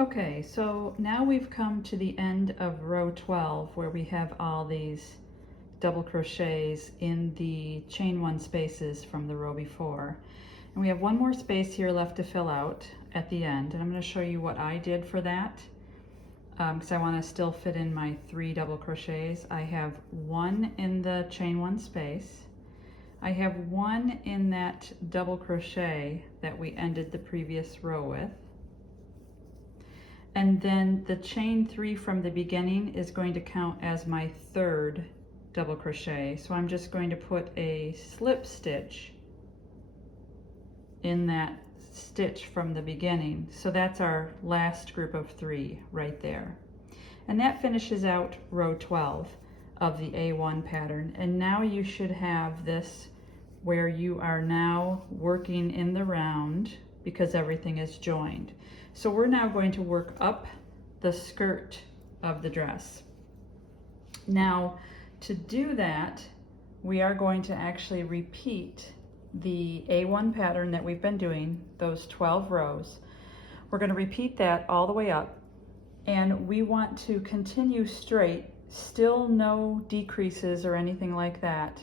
Okay, so now we've come to the end of row 12 where we have all these double crochets in the chain one spaces from the row before. And we have one more space here left to fill out at the end, and I'm going to show you what I did for that because I want to still fit in my 3 double crochets. I have 1 in the chain one space. I have 1 in that double crochet that we ended the previous row with. And then the chain 3 from the beginning is going to count as my 3rd double crochet. So I'm just going to put a slip stitch in that stitch from the beginning. So that's our last group of 3 right there. And that finishes out row 12 of the A1 pattern. And now you should have this where you are now working in the round because everything is joined. So we're now going to work up the skirt of the dress. Now, to do that, we are going to actually repeat the A1 pattern that we've been doing, those 12 rows. We're going to repeat that all the way up, and we want to continue straight, still no decreases or anything like that,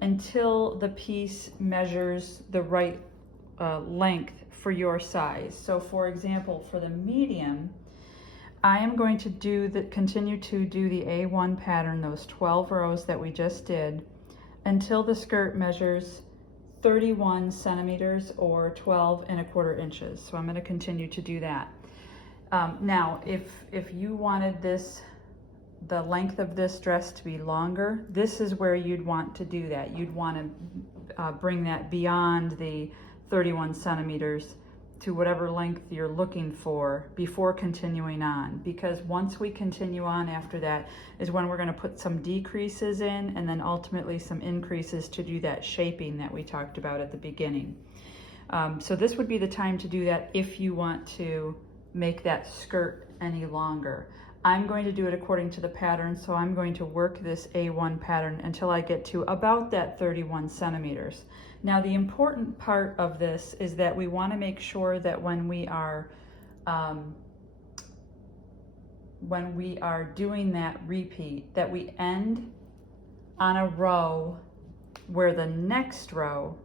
until the piece measures the right length for your size. So for example, for the medium, I am going to continue to do the A1 pattern, those 12 rows that we just did, until the skirt measures 31 centimeters or 12 1/4 inches. So I'm going to continue to do that. Now, if you wanted the length of this dress to be longer, this is where you'd want to do that. You'd want to bring that beyond the 31 centimeters to whatever length you're looking for before continuing on, because once we continue on after that is when we're going to put some decreases in and then ultimately some increases to do that shaping that we talked about at the beginning. So this would be the time to do that if you want to make that skirt any longer. I'm going to do it according to the pattern, so I'm going to work this A1 pattern until I get to about that 31 centimeters. Now, the important part of this is that we want to make sure that when we are doing that repeat, that we end on a row where the next row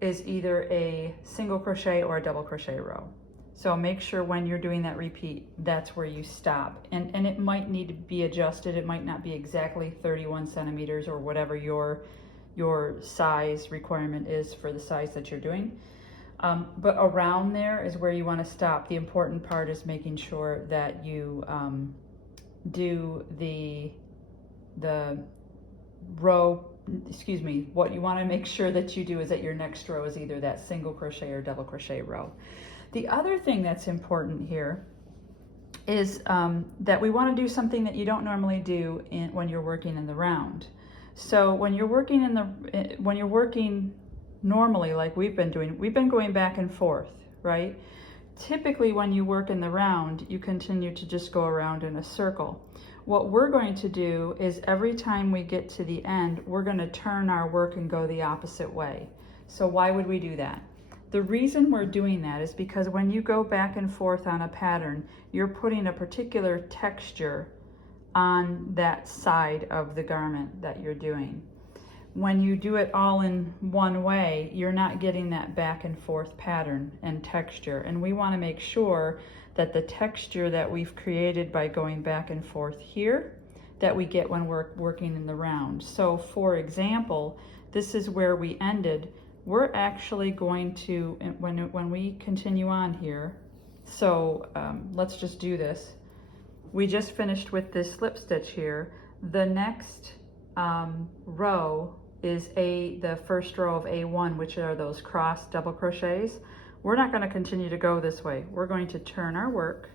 is either a single crochet or a double crochet row. So make sure when you're doing that repeat, that's where you stop. And it might need to be adjusted. It might not be exactly 31 centimeters or whatever your size requirement is for the size that you're doing. But around there is where you want to stop. The important part is making sure that you do the row, excuse me, what you want to make sure that you do is that your next row is either that single crochet or double crochet row. The other thing that's important here is that we want to do something that you don't normally do when you're working in the round. So when you're working normally, like we've been doing, we've been going back and forth, right? Typically when you work in the round, you continue to just go around in a circle. What we're going to do is every time we get to the end, we're going to turn our work and go the opposite way. So why would we do that? The reason we're doing that is because when you go back and forth on a pattern, you're putting a particular texture on that side of the garment that you're doing. When you do it all in one way, you're not getting that back and forth pattern and texture. And we want to make sure that the texture that we've created by going back and forth here, that we get when we're working in the round. So for example, this is where we ended. We're actually going to, when we continue on here, so let's just do this. We just finished with this slip stitch here. The next row is the first row of A1, which are those cross double crochets. We're not going to continue to go this way. We're going to turn our work,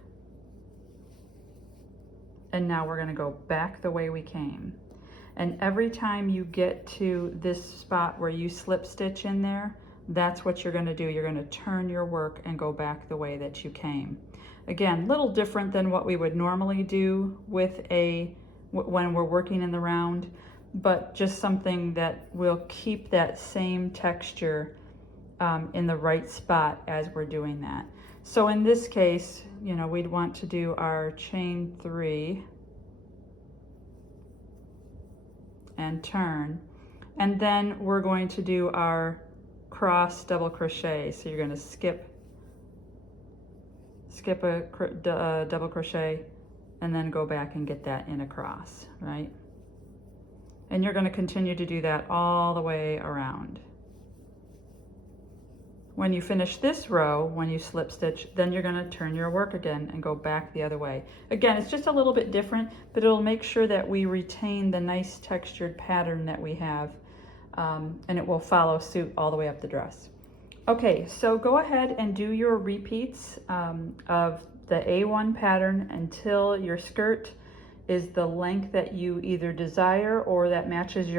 and now we're going to go back the way we came. And every time you get to this spot where you slip stitch in there, that's what you're going to do. You're going to turn your work and go back the way that you came. Again, little different than what we would normally do with when we're working in the round, but just something that will keep that same texture in the right spot as we're doing that. So in this case, you know, we'd want to do our chain 3 and turn, and then we're going to do our cross double crochet. So you're going to skip a double crochet and then go back and get that in a cross, right? And you're going to continue to do that all the way around. When you finish this row, when you slip stitch, then you're going to turn your work again and go back the other way. Again, it's just a little bit different, but it'll make sure that we retain the nice textured pattern that we have, and it will follow suit all the way up the dress. Okay, so go ahead and do your repeats of the A1 pattern until your skirt is the length that you either desire or that matches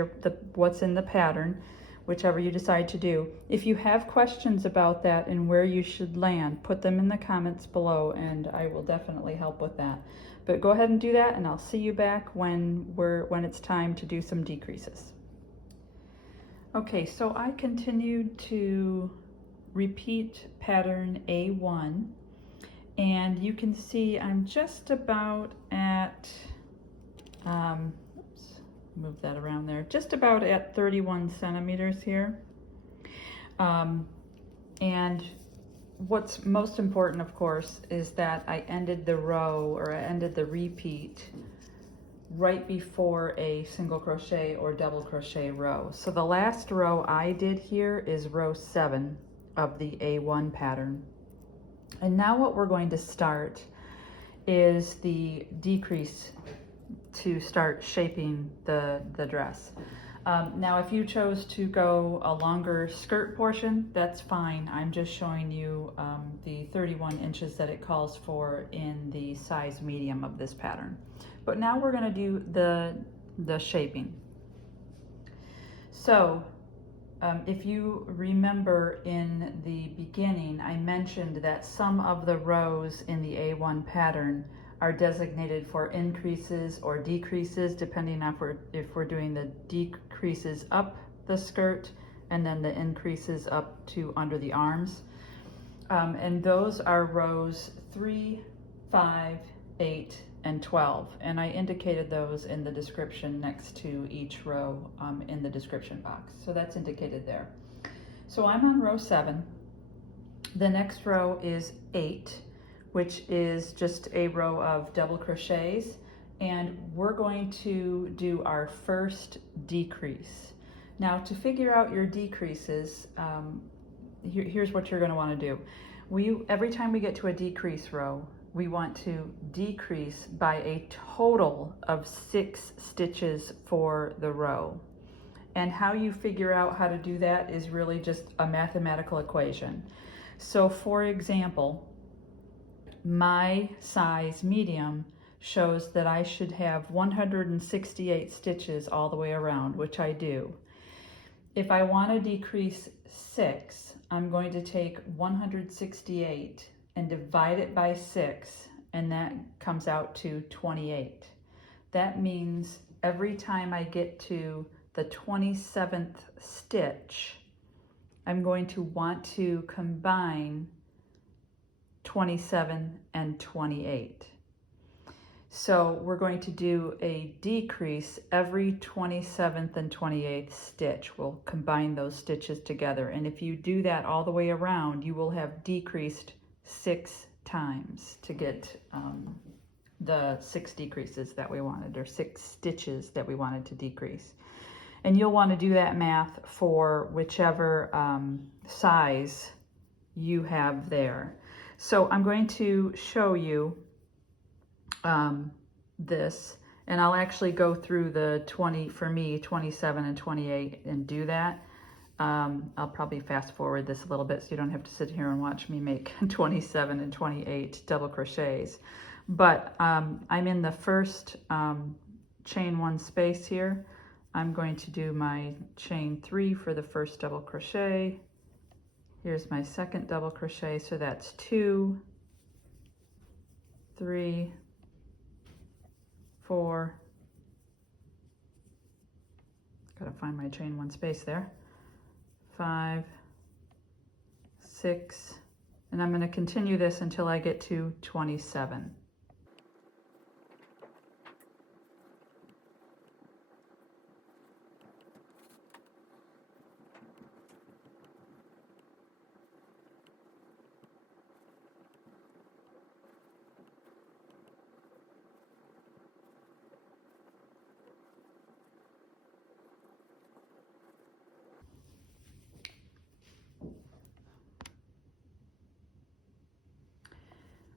what's in the pattern, whichever you decide to do. If you have questions about that and where you should land, put them in the comments below and I will definitely help with that. But go ahead and do that and I'll see you back when it's time to do some decreases. Okay, so I continued to repeat pattern A1, and you can see I'm just about at, oops, move that around there, just about at 31 centimeters here. And what's most important, of course, is that I ended the row, or I ended the repeat right before a single crochet or double crochet row. So the last row I did here is row 7 of the A1 pattern. And now what we're going to start is the decrease to start shaping the dress. Now if you chose to go a longer skirt portion, that's fine. I'm just showing you the 31 inches that it calls for in the size medium of this pattern. But now we're going to do the shaping. So if you remember in the beginning, I mentioned that some of the rows in the A1 pattern are designated for increases or decreases, depending on if we're doing the decreases up the skirt and then the increases up to under the arms. And those are rows 3, 5, 8, and 12. And I indicated those in the description next to each row in the description box. So that's indicated there. So I'm on row 7. The next row is 8, which is just a row of double crochets. And we're going to do our first decrease. Now to figure out your decreases, here's what you're going to want to do. Every time we get to a decrease row, we want to decrease by a total of 6 stitches for the row. And how you figure out how to do that is really just a mathematical equation. So for example, my size medium shows that I should have 168 stitches all the way around, which I do. If I want to decrease 6, I'm going to take 168 and divide it by 6, and that comes out to 28. That means every time I get to the 27th stitch, I'm going to want to combine 27 and 28. So we're going to do a decrease every 27th and 28th stitch. We'll combine those stitches together, and if you do that all the way around, you will have decreased 6 times to get the 6 decreases that we wanted, or 6 stitches that we wanted to decrease. And you'll want to do that math for whichever size you have there. So I'm going to show you this, and I'll actually go through the 27 and 28 and do that. I'll probably fast forward this a little bit so you don't have to sit here and watch me make 27 and 28 double crochets. But I'm in the first chain 1 space here. I'm going to do my chain 3 for the first double crochet. Here's my second double crochet, so that's 2, 3, 4, gotta find my chain 1 space there, 5, 6, And I'm going to continue this until I get to 27.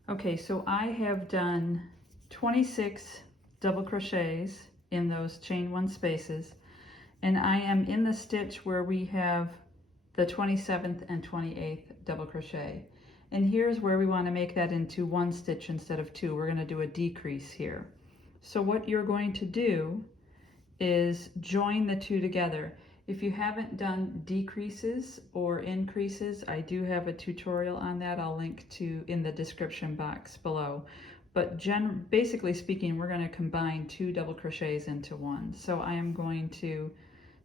Okay, so I have done 26 double crochets in those chain one spaces, and I am in the stitch where we have the 27th and 28th double crochet. And here's where we want to make that into one stitch instead of two. We're going to do a decrease here. So what you're going to do is join the two together. If you haven't done decreases or increases, I do have a tutorial on that. I'll link to in the description box below. But basically speaking, we're going to combine two double crochets into one. So I am going to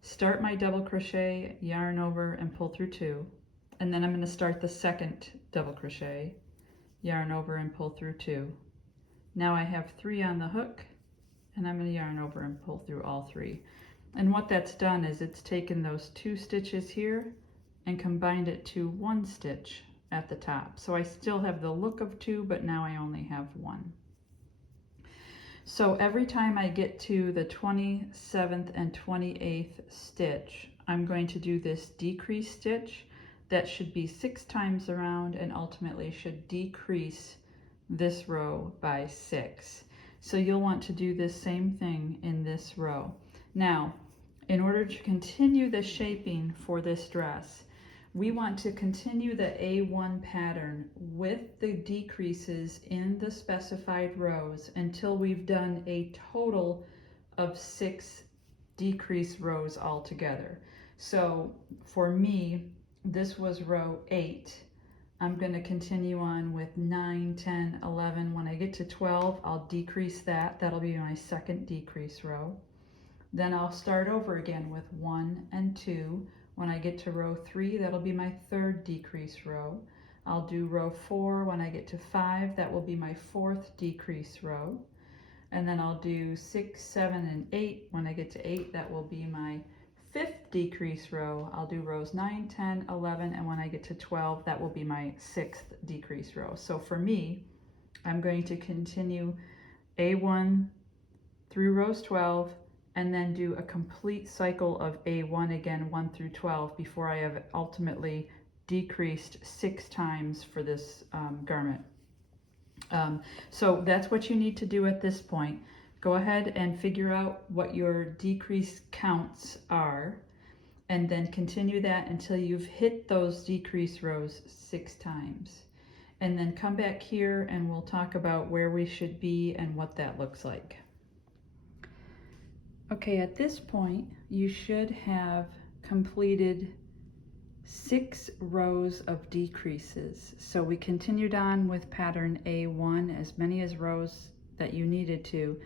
start my double crochet, yarn over and pull through two, and then I'm going to start the second double crochet, yarn over and pull through two. Now I have 3 on the hook, and I'm going to yarn over and pull through all 3. And what that's done is it's taken those 2 stitches here and combined it to 1 stitch at the top. So I still have the look of 2, but now I only have 1. So every time I get to the 27th and 28th stitch, I'm going to do this decrease stitch that should be 6 times around and ultimately should decrease this row by 6. So you'll want to do this same thing in this row. Now, in order to continue the shaping for this dress, we want to continue the A1 pattern with the decreases in the specified rows until we've done a total of 6 decrease rows altogether. So for me, this was row 8. I'm going to continue on with 9, 10, 11. When I get to 12, I'll decrease that. That'll be my second decrease row. Then I'll start over again with 1 and 2. When I get to row 3, that'll be my third decrease row. I'll do row 4. When I get to 5, that will be my fourth decrease row. And then I'll do 6, 7, and 8. When I get to 8, that will be my fifth decrease row. I'll do rows 9, 10, 11, and when I get to 12, that will be my sixth decrease row. So for me, I'm going to continue A1 through rows 12, and then do a complete cycle of A1 again, 1 through 12, before I have ultimately decreased 6 times for this garment. So that's what you need to do at this point. Go ahead and figure out what your decrease counts are, and then continue that until you've hit those decrease rows 6 times. And then come back here and we'll talk about where we should be and what that looks like. Okay, at this point, you should have completed 6 rows of decreases. So we continued on with pattern A1, as many as rows that you needed to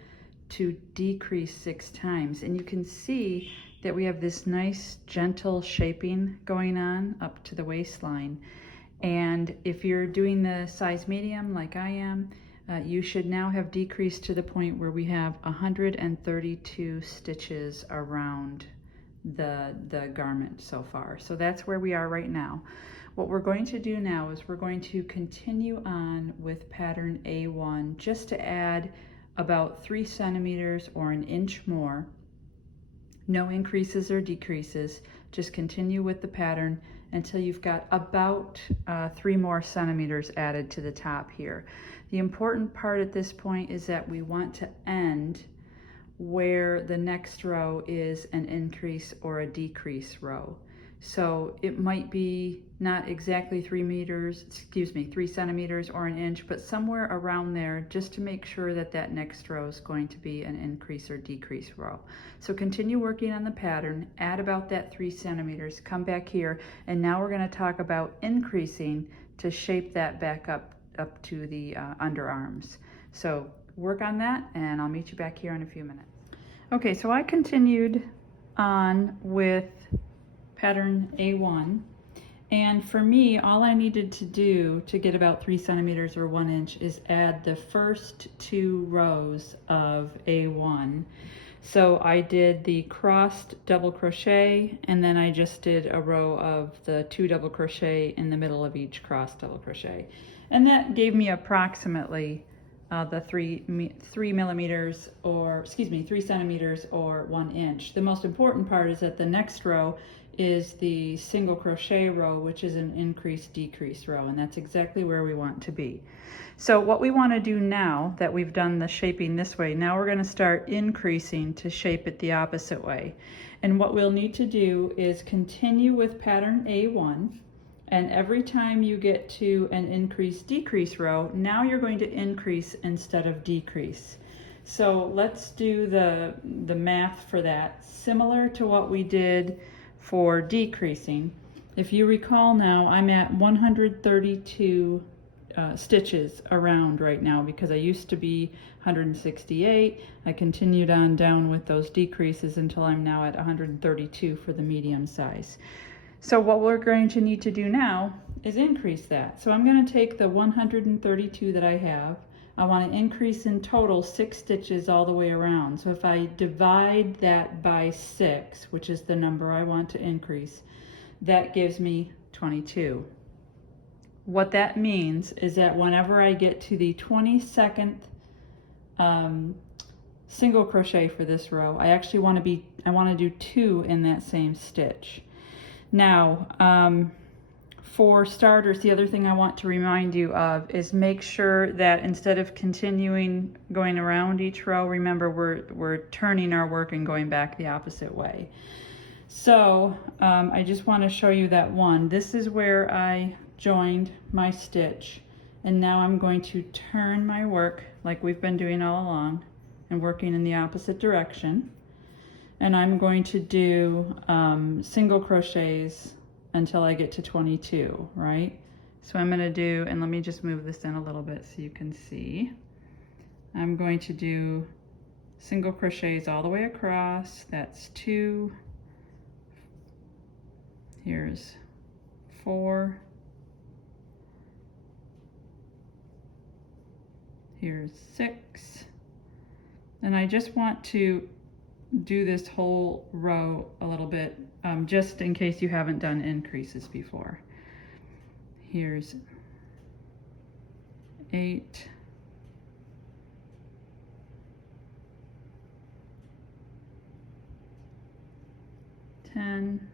decrease 6 times. And you can see that we have this nice gentle shaping going on up to the waistline. And if you're doing the size medium like I am, you should now have decreased to the point where we have 132 stitches around the garment so far. So that's where we are right now. What we're going to do now is we're going to continue on with pattern A1 just to add about 3 centimeters or an inch more. No increases or decreases. Just continue with the pattern until you've got about 3 more centimeters added to the top here. The important part at this point is that we want to end where the next row is an increase or a decrease row. So it might be not exactly 3 centimeters or an inch, but somewhere around there, just to make sure that that next row is going to be an increase or decrease row. So continue working on the pattern, add about that 3 centimeters, come back here, and now we're going to talk about increasing to shape that back up to the underarms. So work on that, and I'll meet you back here in a few minutes. Okay, so I continued on with pattern A1, And for me, all I needed to do to get about 3 centimeters or 1 inch is add the first 2 rows of A1. So I did the crossed double crochet, and then I just did a row of the 2 double crochet in the middle of each crossed double crochet. And that gave me approximately the 3 millimeters, or excuse me, 3 centimeters or 1 inch. The most important part is that the next row is the single crochet row, which is an increase decrease row, and that's exactly where we want to be. So what we want to do now that we've done the shaping this way, now we're going to start increasing to shape it the opposite way. And what we'll need to do is continue with pattern A1, and every time you get to an increase decrease row, now you're going to increase instead of decrease. So let's do the math for that, similar to what we did for decreasing. If you recall now, I'm at 132 stitches around right now because I used to be 168. I continued on down with those decreases until I'm now at 132 for the medium size. So what we're going to need to do now is increase that. So I'm going to take the 132 that I have. I want to increase in total 6 stitches all the way around. So if I divide that by 6, which is the number I want to increase, that gives me 22. What that means is that whenever I get to the 22nd single crochet for this row, I actually want to do 2 in that same stitch. Now, for starters, the other thing I want to remind you of is make sure that instead of continuing going around each row, remember we're turning our work and going back the opposite way. So I just want to show you that one. This is where I joined my stitch, and now I'm going to turn my work like we've been doing all along and working in the opposite direction. And I'm going to do single crochets until I get to 22, right? So I'm going to do, and let me just move this in a little bit so you can see. I'm going to do single crochets all the way across. That's 2. Here's 4. Here's 6. And I just want to do this whole row a little bit, just in case you haven't done increases before. Here's 8, 10,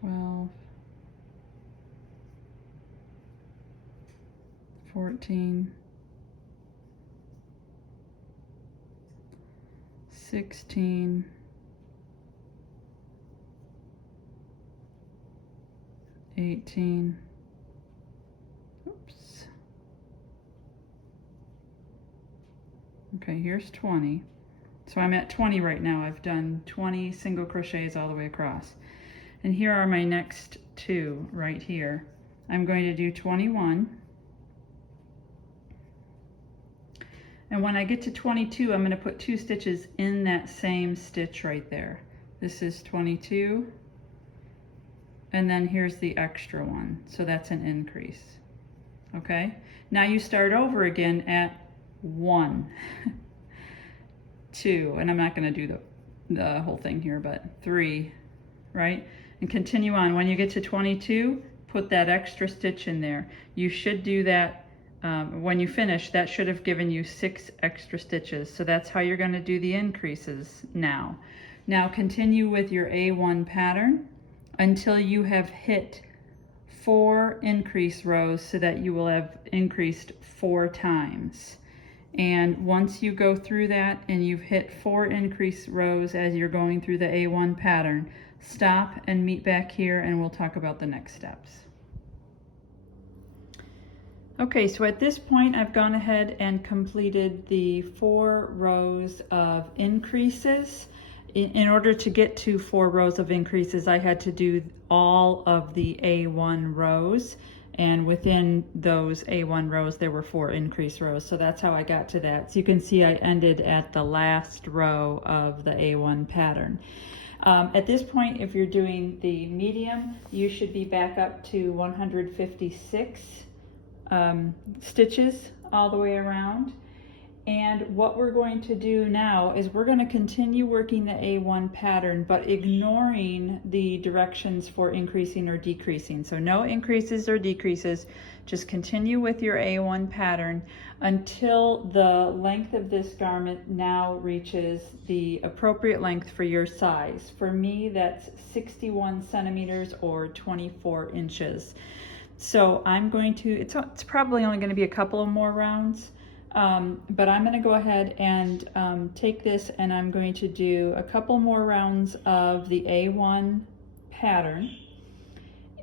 12, 14, 16, 18, oops. Okay, here's 20. So I'm at 20 right now. I've done 20 single crochets all the way across. And here are my next 2 right here. I'm going to do 21. And when I get to 22, I'm going to put 2 stitches in that same stitch right there. This is 22. And then here's the extra one. So that's an increase. Okay? Now you start over again at 1, 2, and I'm not going to do the whole thing here, but 3, right? And continue on. When you get to 22, put that extra stitch in there. You should do that when you finish. That should have given you 6 extra stitches. So that's how you're going to do the increases now. Now continue with your A1 pattern until you have hit 4 increase rows so that you will have increased 4 times. And once you go through that and you've hit 4 increase rows as you're going through the A1 pattern, stop and meet back here and we'll talk about the next steps. Okay, so at this point I've gone ahead and completed the 4 rows of increases. In order to get to 4 rows of increases, I had to do all of the A1 rows. and within those A1 rows there were 4 increase rows, so that's how I got to that. So you can see I ended at the last row of the A1 pattern. At this point, if you're doing the medium, you should be back up to 156 stitches all the way around. And what we're going to do now is we're going to continue working the A1 pattern, but ignoring the directions for increasing or decreasing. So no increases or decreases, just continue with your A1 pattern until the length of this garment now reaches the appropriate length for your size. For me, that's 61 centimeters or 24 inches. So I'm going to, it's probably only going to be a couple of more rounds. But I'm going to go ahead and take this, and I'm going to do a couple more rounds of the A1 pattern.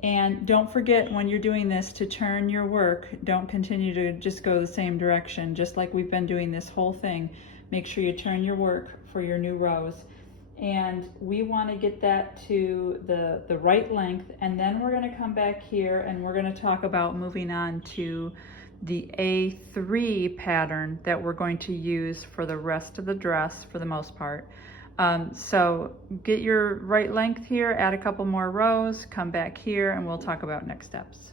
And don't forget, when you're doing this, to turn your work. Don't continue to just go the same direction, just like we've been doing this whole thing. Make sure you turn your work for your new rows. And we want to get that to the right length, and then we're going to come back here and we're going to talk about moving on to the A3 pattern that we're going to use for the rest of the dress for the most part. So get your right length here, add a couple more rows, come back here, and we'll talk about next steps.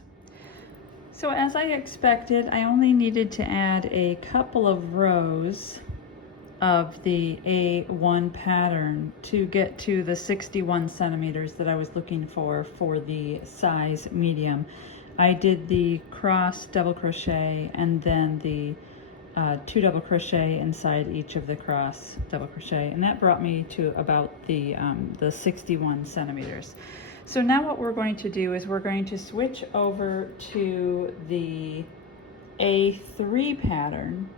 So as I expected, I only needed to add a couple of rows of the A1 pattern to get to the 61 centimeters that I was looking for the size medium. I did the cross double crochet and then the 2 double crochet inside each of the cross double crochet, and that brought me to about the 61 centimeters. So now what we're going to do is we're going to switch over to the A3 pattern,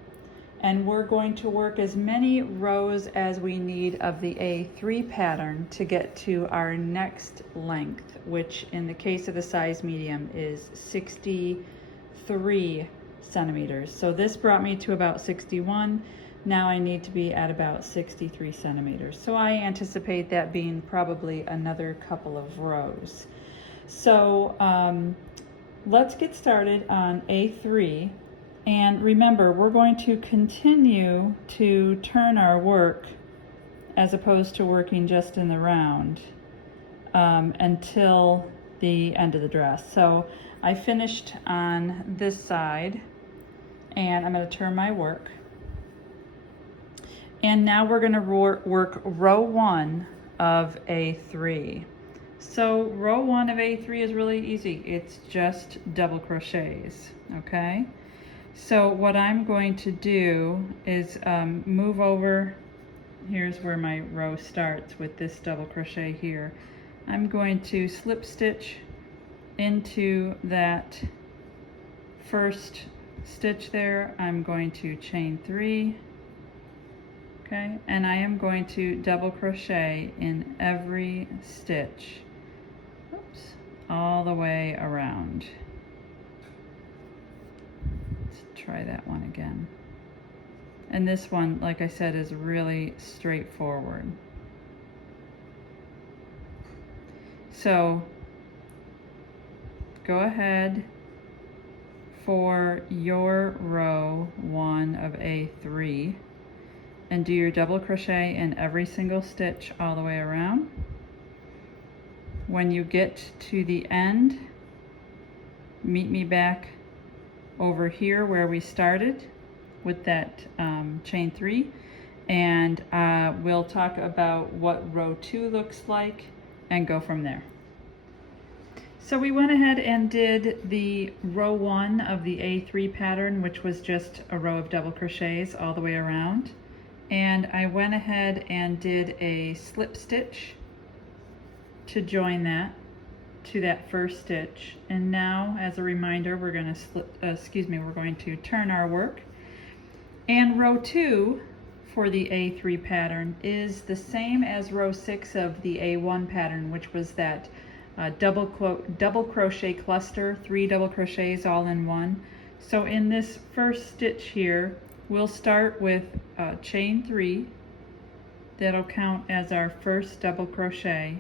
and we're going to work as many rows as we need of the A3 pattern to get to our next length, which in the case of the size medium is 63 centimeters. So this brought me to about 61. Now I need to be at about 63 centimeters. So I anticipate that being probably another couple of rows. So let's get started on A3. And remember, we're going to continue to turn our work as opposed to working just in the round until the end of the dress. So I finished on this side, and I'm going to turn my work. And now we're going to work row 1 of A3. So row 1 of A3 is really easy. It's just double crochets, okay? So what I'm going to do is move over. Here's where my row starts with this double crochet here. I'm going to slip stitch into that first stitch there. I'm going to chain 3, okay, and I am going to double crochet in every stitch, oops, all the way around. Try that one again. And this one, like I said, is really straightforward. So go ahead for your row 1 of A3 and do your double crochet in every single stitch all the way around. When you get to the end, meet me back over here where we started with that chain 3, and we'll talk about what row 2 looks like and go from there. So we went ahead and did the row 1 of the A3 pattern, which was just a row of double crochets all the way around, and I went ahead and did a slip stitch to join that to that first stitch. And now, as a reminder, we're going to we're going to turn our work. And row 2 for the A3 pattern is the same as row 6 of the A1 pattern, which was that double crochet cluster, 3 double crochets all in one. So in this first stitch here, we'll start with chain 3. That'll count as our first double crochet.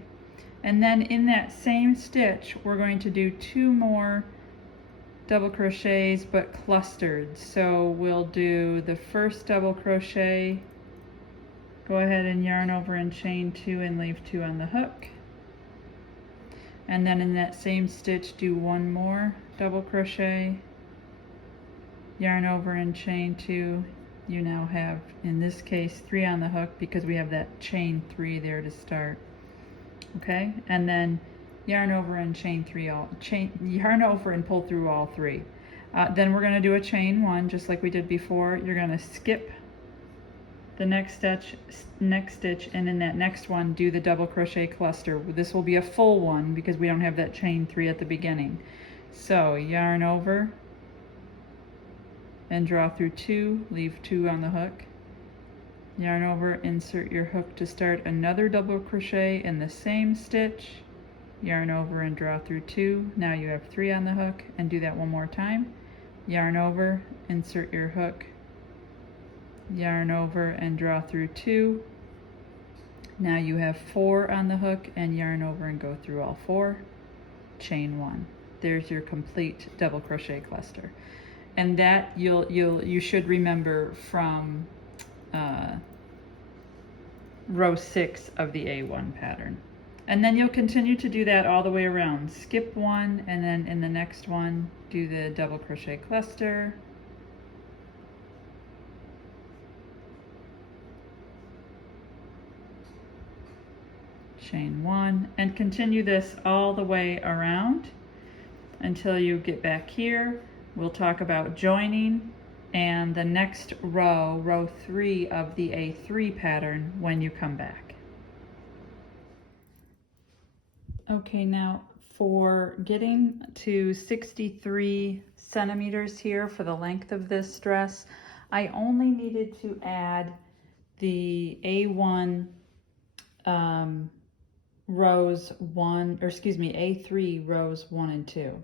And then in that same stitch, we're going to do 2 more double crochets but clustered. So we'll do the first double crochet, go ahead and yarn over and chain 2 and leave 2 on the hook, and then in that same stitch do one more double crochet, yarn over and chain 2. You now have, in this case, 3 on the hook because we have that chain 3 there to start. Okay, and then yarn over and yarn over and pull through all 3. Then we're going to do a chain 1 just like we did before. You're going to skip the next stitch, and in that next one do the double crochet cluster. This will be a full one because we don't have that chain 3 at the beginning. So yarn over and draw through 2, leave 2 on the hook, yarn over, insert your hook to start another double crochet in the same stitch, yarn over and draw through 2. Now you have 3 on the hook, and do that one more time. Yarn over, insert your hook, yarn over and draw through 2. Now you have 4 on the hook, and yarn over and go through all 4, chain 1. There's your complete double crochet cluster. And that you should remember from row 6 of the A1 pattern. And then you'll continue to do that all the way around. Skip one, and then in the next one do the double crochet cluster, chain 1, and continue this all the way around until you get back here. We'll talk about joining and the next row, row 3 of the A3 pattern, when you come back. Okay, now for getting to 63 centimeters here for the length of this dress, I only needed to add the A1 rows 1, or excuse me, A3 rows 1 and 2.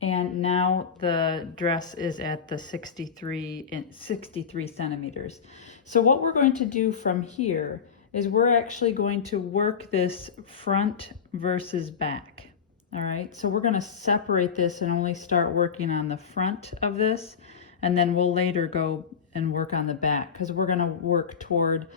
And now the dress is at the 63 centimeters. So what we're going to do from here is we're actually going to work this front versus back. All right, so we're going to separate this and only start working on the front of this, and then we'll later go and work on the back because we're going to work toward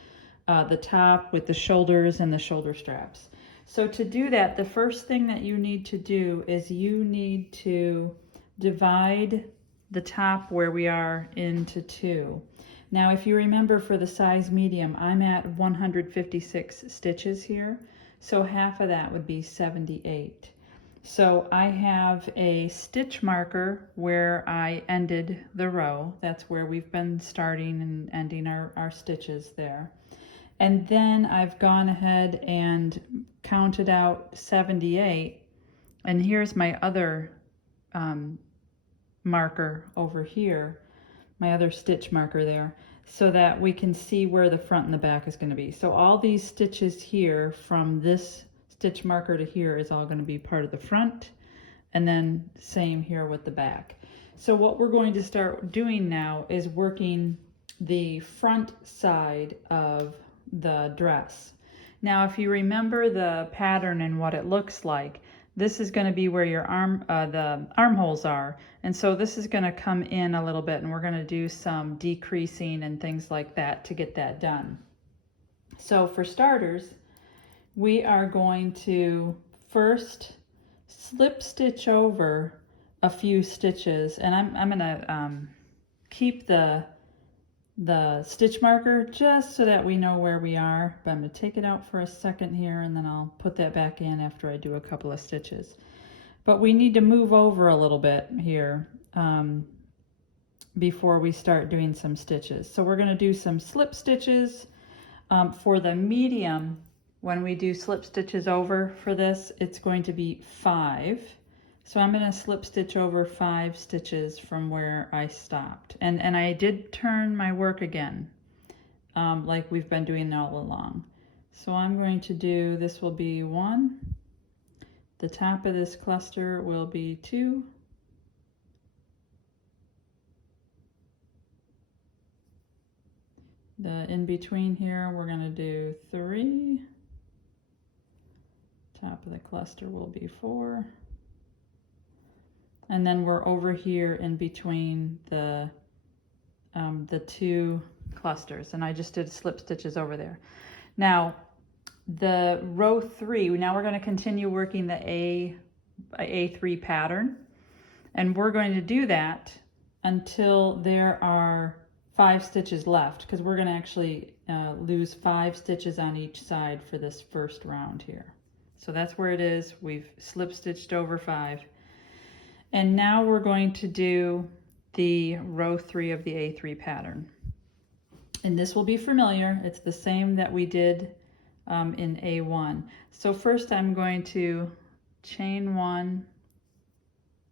the top with the shoulders and the shoulder straps. So to do that, the first thing that you need to do is you need to divide the top where we are into 2. Now, if you remember, for the size medium, I'm at 156 stitches here. So half of that would be 78. So I have a stitch marker where I ended the row. That's where we've been starting and ending our stitches there. And then I've gone ahead and counted out 78. And here's my other marker over here, my other stitch marker there, so that we can see where the front and the back is going to be. So all these stitches here from this stitch marker to here is all going to be part of the front, and then same here with the back. So what we're going to start doing now is working the front side of the dress. Now, if you remember the pattern and what it looks like, this is going to be where your the armholes are, and so this is going to come in a little bit, and we're going to do some decreasing and things like that to get that done. So for starters, we are going to first slip stitch over a few stitches, and I'm going to keep the stitch marker just so that we know where we are, but I'm going to take it out for a second here, and then I'll put that back in after I do a couple of stitches. But we need to move over a little bit here before we start doing some stitches. So we're going to do some slip stitches. For the medium, when we do slip stitches over for this, it's going to be 5. So I'm going to slip stitch over 5 stitches from where I stopped. And I did turn my work again, like we've been doing all along. So I'm going to do, this will be 1. The top of this cluster will be 2. The in between here, we're going to do 3. Top of the cluster will be 4. and then we're over here in between the two clusters, and I just did slip stitches over there. Now the row 3, now we're going to continue working the A3 pattern, and we're going to do that until there are 5 stitches left, because we're going to actually lose 5 stitches on each side for this first round here. So that's where it is. We've slip stitched over 5, and now we're going to do the row 3 of the A3 pattern, and this will be familiar. It's the same that we did in A1. So first I'm going to chain 1.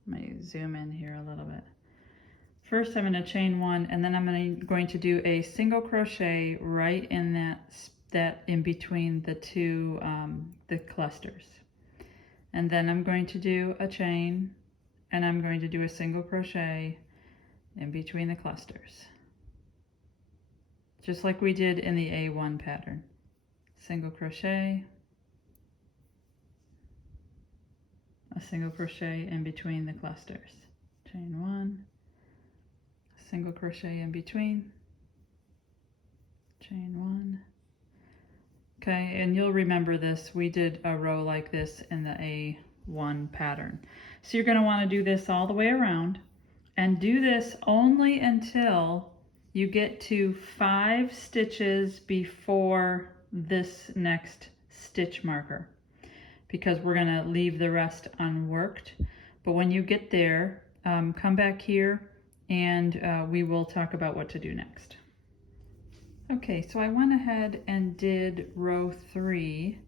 Let me zoom in here a little bit. First I'm going to chain 1, and then I'm going to do a single crochet right in that in between the two the clusters, and then I'm going to do a chain, and I'm going to do a single crochet in between the clusters, just like we did in the A1 pattern. Single crochet, a single crochet in between the clusters, chain 1, single crochet in between, chain 1. Okay, and you'll remember this, we did a row like this in the A1 pattern. So you're going to want to do this all the way around, and do this only until you get to 5 stitches before this next stitch marker, because we're going to leave the rest unworked. But when you get there, come back here, and we will talk about what to do next. Okay, so I went ahead and did row 3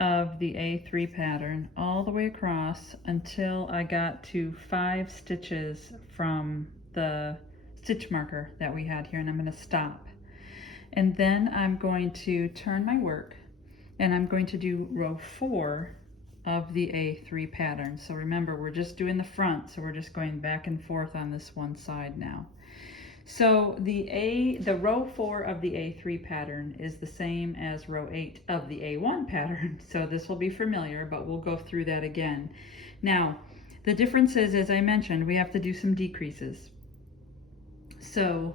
of the A3 pattern all the way across until I got to 5 stitches from the stitch marker that we had here, and I'm going to stop. And then I'm going to turn my work, and I'm going to do row 4 of the A3 pattern. So remember, we're just doing the front, so we're just going back and forth on this one side now. So the row 4 of the A3 pattern is the same as row 8 of the A1 pattern. So this will be familiar, but we'll go through that again. Now, the difference is, as I mentioned, we have to do some decreases. So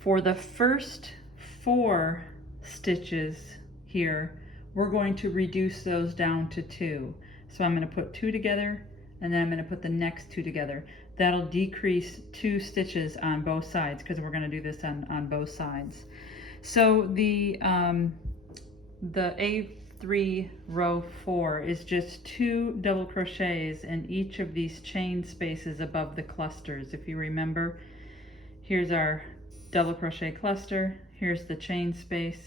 for the first 4 stitches here, we're going to reduce those down to 2. So I'm going to put 2 together, and then I'm going to put the next 2 together. That'll decrease 2 stitches on both sides, because we're going to do this on both sides. So the A3 row 4 is just 2 double crochets in each of these chain spaces above the clusters. If you remember, here's our double crochet cluster, here's the chain space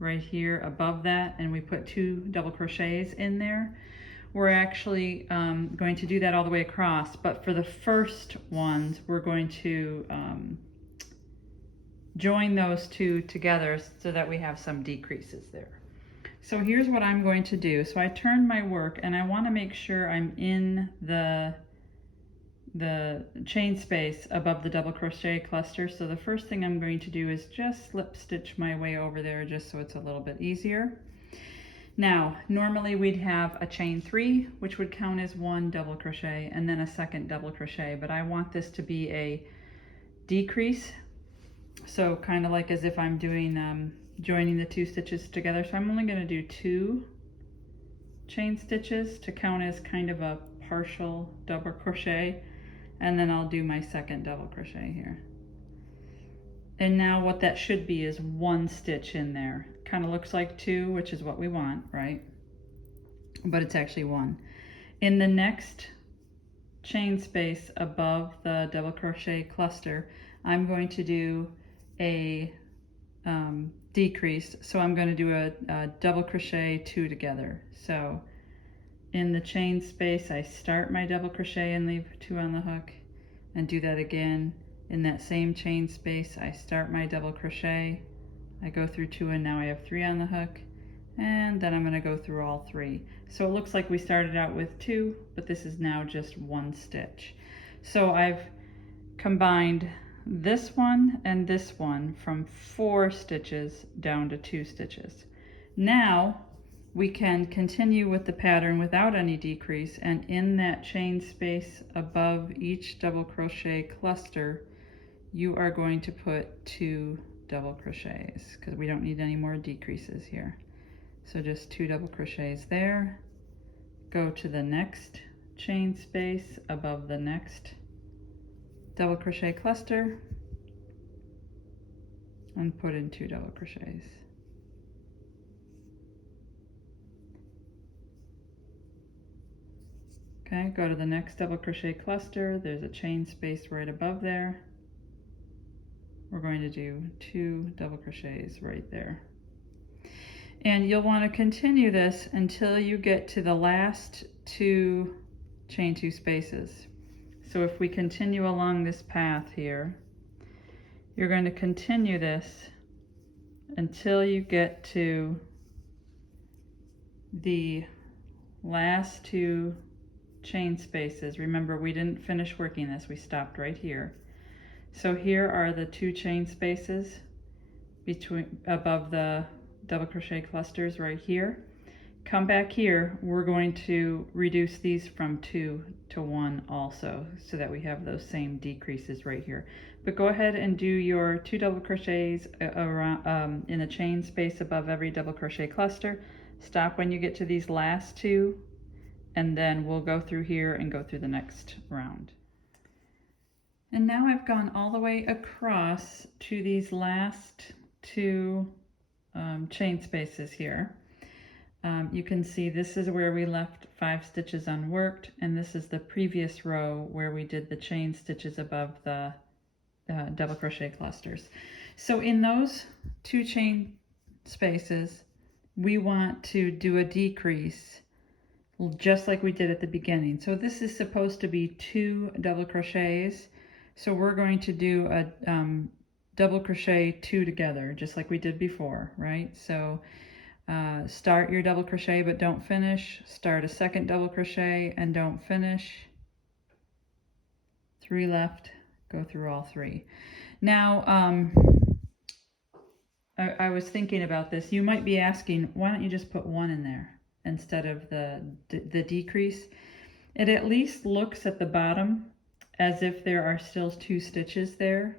right here above that, and we put 2 double crochets in there. We're actually going to do that all the way across, but for the first ones, we're going to join those 2 together so that we have some decreases there. So here's what I'm going to do. So I turned my work, and I want to make sure I'm in the chain space above the double crochet cluster. So the first thing I'm going to do is just slip stitch my way over there, just so it's a little bit easier. Now, normally we'd have a chain 3, which would count as 1 double crochet, and then a second double crochet, but I want this to be a decrease. So kind of like as if I'm doing joining the 2 stitches together. So I'm only going to do 2 chain stitches to count as kind of a partial double crochet, and then I'll do my second double crochet here. And now what that should be is 1 stitch in there. Kind of looks like 2, which is what we want, right? But it's actually 1. In the next chain space above the double crochet cluster, I'm going to do a decrease. So I'm going to do a double crochet 2 together. So in the chain space, I start my double crochet and leave 2 on the hook, and do that again. In that same chain space, I start my double crochet, I go through 2, and now I have 3 on the hook, and then I'm going to go through all 3. So it looks like we started out with 2, but this is now just 1 stitch. So I've combined this one and this one from 4 stitches down to 2 stitches. Now we can continue with the pattern without any decrease, and in that chain space above each double crochet cluster you are going to put 2 double crochets because we don't need any more decreases here. So just 2 double crochets there. Go to the next chain space above the next double crochet cluster and put in 2 double crochets. Okay, go to the next double crochet cluster. There's a chain space right above there. We're going to do 2 double crochets right there. And you'll want to continue this until you get to the last 2 chain 2 spaces. So if we continue along this path here, you're going to continue this until you get to the last 2 chain spaces. Remember, we didn't finish working this, we stopped right here. So here are the 2 chain spaces above the double crochet clusters right here. Come back here, we're going to reduce these from 2 to 1 also, so that we have those same decreases right here. But go ahead and do your 2 double crochets around, in the chain space above every double crochet cluster. Stop when you get to these last 2, and then we'll go through here and go through the next round. And now I've gone all the way across to these last 2 chain spaces here. You can see this is where we left 5 stitches unworked, and this is the previous row where we did the chain stitches above the double crochet clusters. So in those 2 chain spaces, we want to do a decrease just like we did at the beginning. So this is supposed to be 2 double crochets. So we're going to do a double crochet 2 together, just like we did before, right? So start your double crochet but don't finish. Start a second double crochet and don't finish. 3 left, go through all 3. Now, I was thinking about this. You might be asking, why don't you just put 1 in there instead of the decrease? It at least looks at the bottom as if there are still 2 stitches there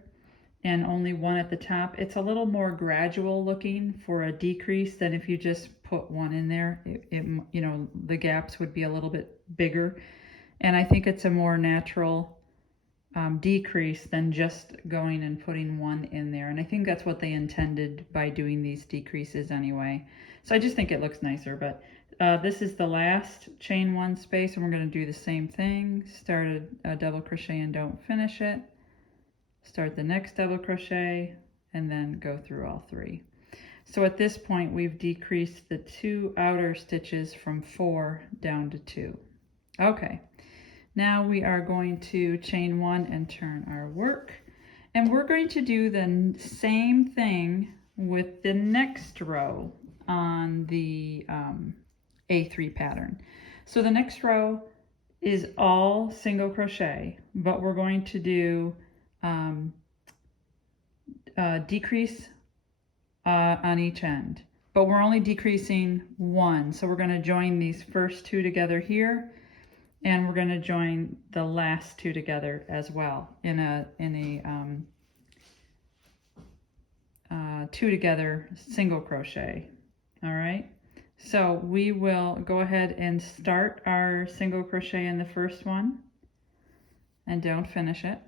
and only 1 at the top. It's a little more gradual looking for a decrease than if you just put 1 in there. You know, the gaps would be a little bit bigger, and I think it's a more natural decrease than just going and putting 1 in there, and I think that's what they intended by doing these decreases anyway. So I just think it looks nicer. But this is the last chain 1 space, and we're going to do the same thing. Start a double crochet and don't finish it. Start the next double crochet and then go through all 3. So at this point we've decreased the 2 outer stitches from 4 down to 2. Okay, now we are going to chain 1 and turn our work, and we're going to do the same thing with the next row on the A3 pattern. So the next row is all single crochet, but we're going to do decrease on each end, but we're only decreasing 1. So we're going to join these first 2 together here, and we're going to join the last 2 together as well in a 2 together single crochet. All right, so we will go ahead and start our single crochet in the first one and don't finish it.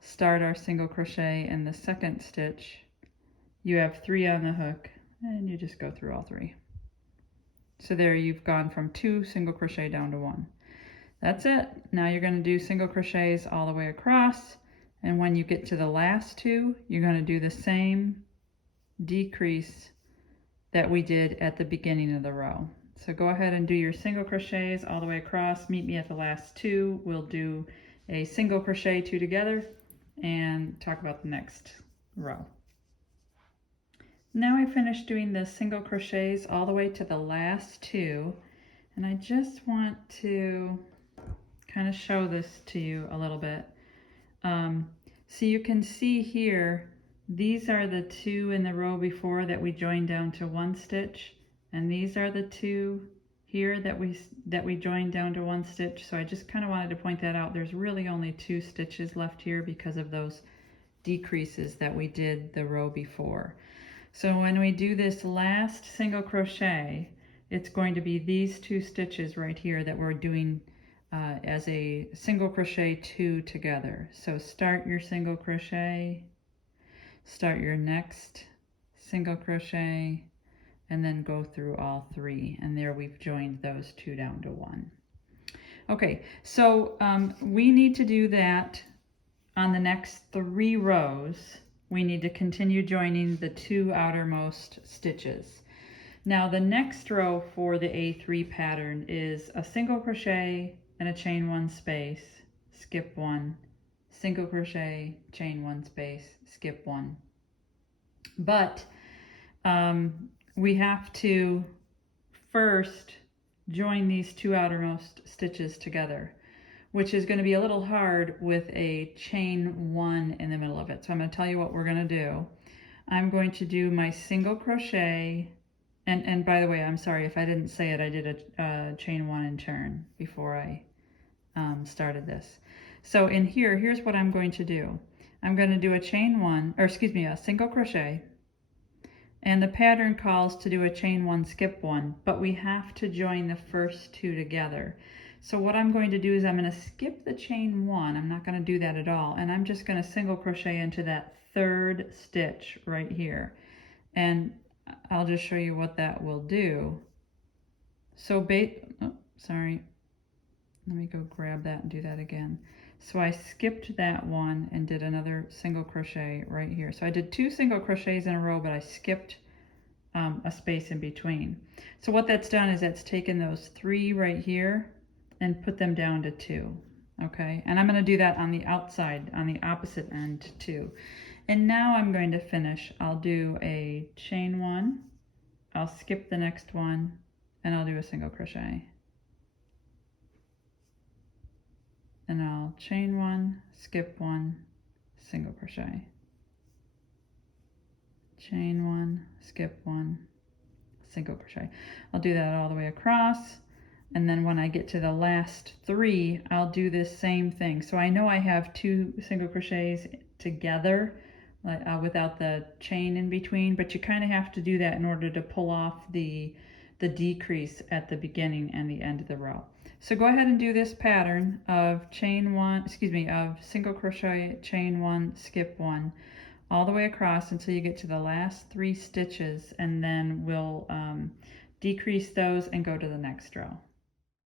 Start our single crochet in the second stitch. You have 3 on the hook, and you just go through all 3. So there you've gone from 2 single crochet down to 1. That's it. Now you're going to do single crochets all the way across, and when you get to the last 2, you're going to do the same decrease that we did at the beginning of the row. So go ahead and do your single crochets all the way across. Meet me at the last 2. We'll do a single crochet 2 together and talk about the next row. Now I finished doing the single crochets all the way to the last 2, and I just want to kind of show this to you a little bit. So you can see here, these are the 2 in the row before that we joined down to 1 stitch. And these are the two here that we joined down to 1 stitch. So I just kind of wanted to point that out. There's really only 2 stitches left here because of those decreases that we did the row before. So when we do this last single crochet, it's going to be these 2 stitches right here that we're doing as a single crochet 2 together. So start your single crochet, start your next single crochet, and then go through all 3, and there we've joined those 2 down to 1. Okay, so we need to do that on the next 3 rows. We need to continue joining the 2 outermost stitches. Now the next row for the A3 pattern is a single crochet and a chain 1 space, skip 1, single crochet, chain 1 space, skip 1. But we have to first join these 2 outermost stitches together, which is going to be a little hard with a chain 1 in the middle of it. So I'm going to tell you what we're going to do. I'm going to do my single crochet, and by the way, I'm sorry if I didn't say it, I did a chain 1 and turn before I started this. So in here, here's what I'm going to do. I'm going to do a chain 1, or excuse me, a single crochet, and the pattern calls to do a chain 1, skip 1, but we have to join the first 2 together. So what I'm going to do is I'm going to skip the chain 1. I'm not going to do that at all, and I'm just going to single crochet into that 3rd stitch right here, and I'll just show you what that will do. So sorry, let me go grab that and do that again. So I skipped that one and did another single crochet right here. So I did 2 single crochets in a row, but I skipped a space in between. So what that's done is that's taken those 3 right here and put them down to 2. Okay, and I'm going to do that on the outside, on the opposite end too. And now I'm going to finish. I'll do a chain 1, I'll skip the next one, and I'll do a single crochet. And I'll chain 1, skip 1, single crochet. Chain 1, skip 1, single crochet. I'll do that all the way across, and then when I get to the last 3, I'll do this same thing. So I know I have 2 single crochets together without the chain in between, but you kind of have to do that in order to pull off the decrease at the beginning and the end of the row. So go ahead and do this pattern of chain 1, excuse me, of single crochet, chain 1, skip 1, all the way across until you get to the last 3 stitches, and then we'll decrease those and go to the next row.